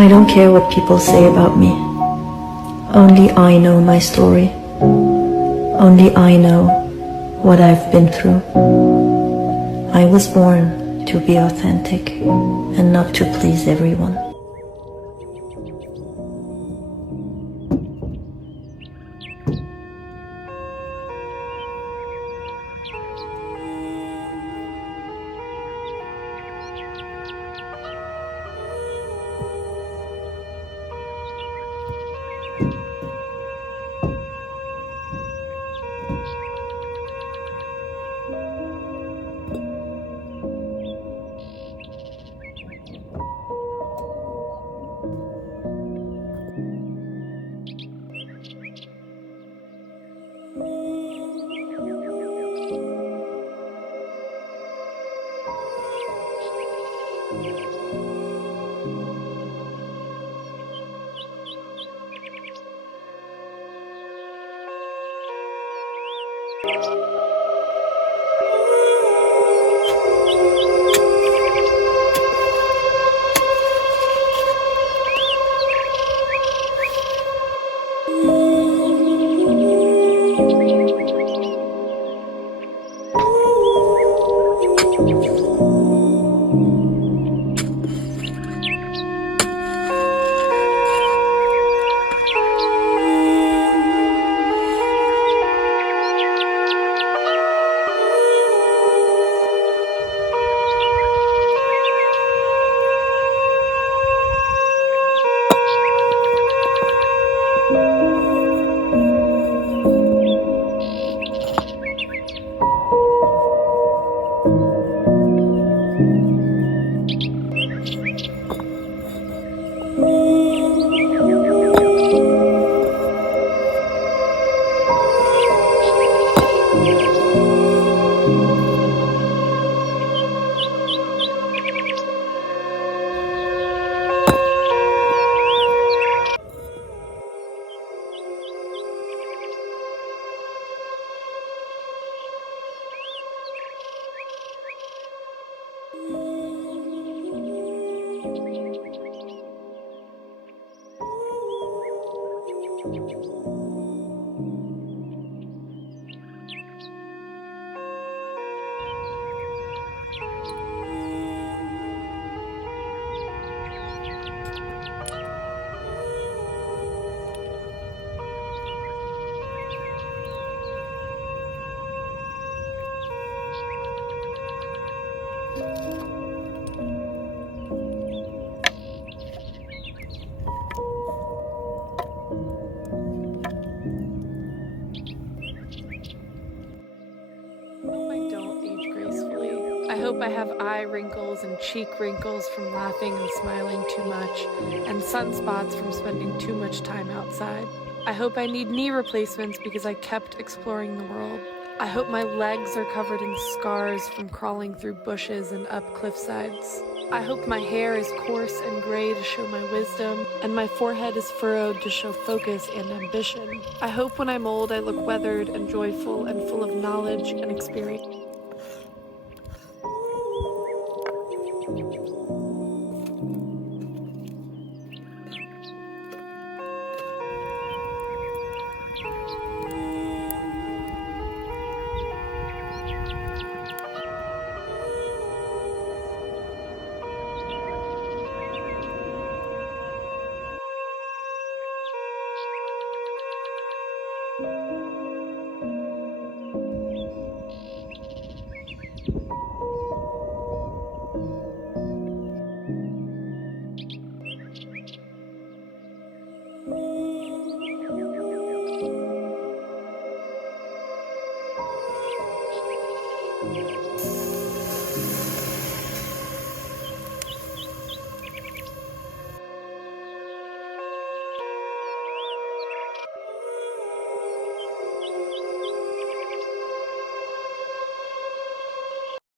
I don't care what people say about me. Only I know my story. Only I know what I've been through. I was born to be authentic and not to please everyone. I hope I have eye wrinkles and cheek wrinkles from laughing and smiling too much, and sunspots from spending too much time outside. I hope I need knee replacements because I kept exploring the world. I hope my legs are covered in scars from crawling through bushes and up cliff sides. I hope my hair is coarse and gray to show my wisdom, and my forehead is furrowed to show focus and ambition. I hope when I'm old I look weathered and joyful and full of knowledge and experience.